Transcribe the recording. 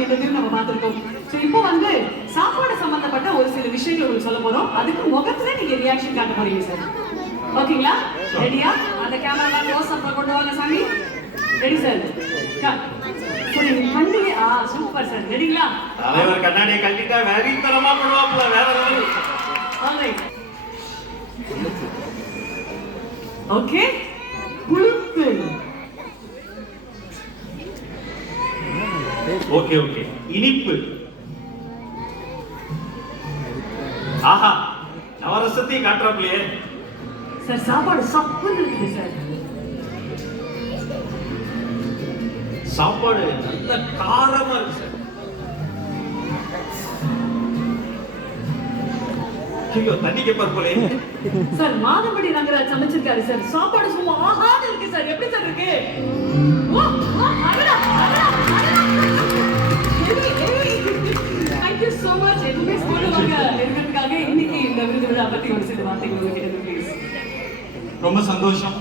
அப்படின்றதையும் நம்ம பார்த்திருக்கோம். ஸோ இப்போ வந்து சாப்பாடு சம்பந்தப்பட்ட ஒரு சில விஷயங்கள் உங்களுக்கு சொல்ல போறோம். அதுக்கு முகத்துல நீங்க ரியாக்ஷன் காட்ட போறீங்க சார் ஓகேங்களா? ரெடியா அந்த கேமரா க்ளோஸ் அப்ல கொண்டு வாங்க சாமி. ரெடி சார் பண்ணி ஆ சூப்பர் சார் ரெடிங்களா தலைவர் கண்ணாடியை கட்டிட்டா வெறித்தனமா பண்ணுவாப்புல வேற ஓகே ஓகே ஓகே. இனிப்பு. ஆஹா நவரசத்தையும் காட்டுறாப்புலையே சார் சாப்பாடு சப்புன்னு இருக்குது சார். சாப்பாடு நல்ல காரமா இருக்கு சார். ஐயோ தண்ணி கேப்பார் போலே சார் மாதம்படி ரங்கராஜ் சமைச்சிருக்காரு சார். சாப்பாடு சும்மா ஆஹான்னு இருக்கு சார். எப்படி சார் இருக்கு? இருக்கிறதுக்காக இன்னைக்கு இந்த விருது விழா பத்தி ஒரு சில வார்த்தைகள் ரொம்ப சந்தோஷம்.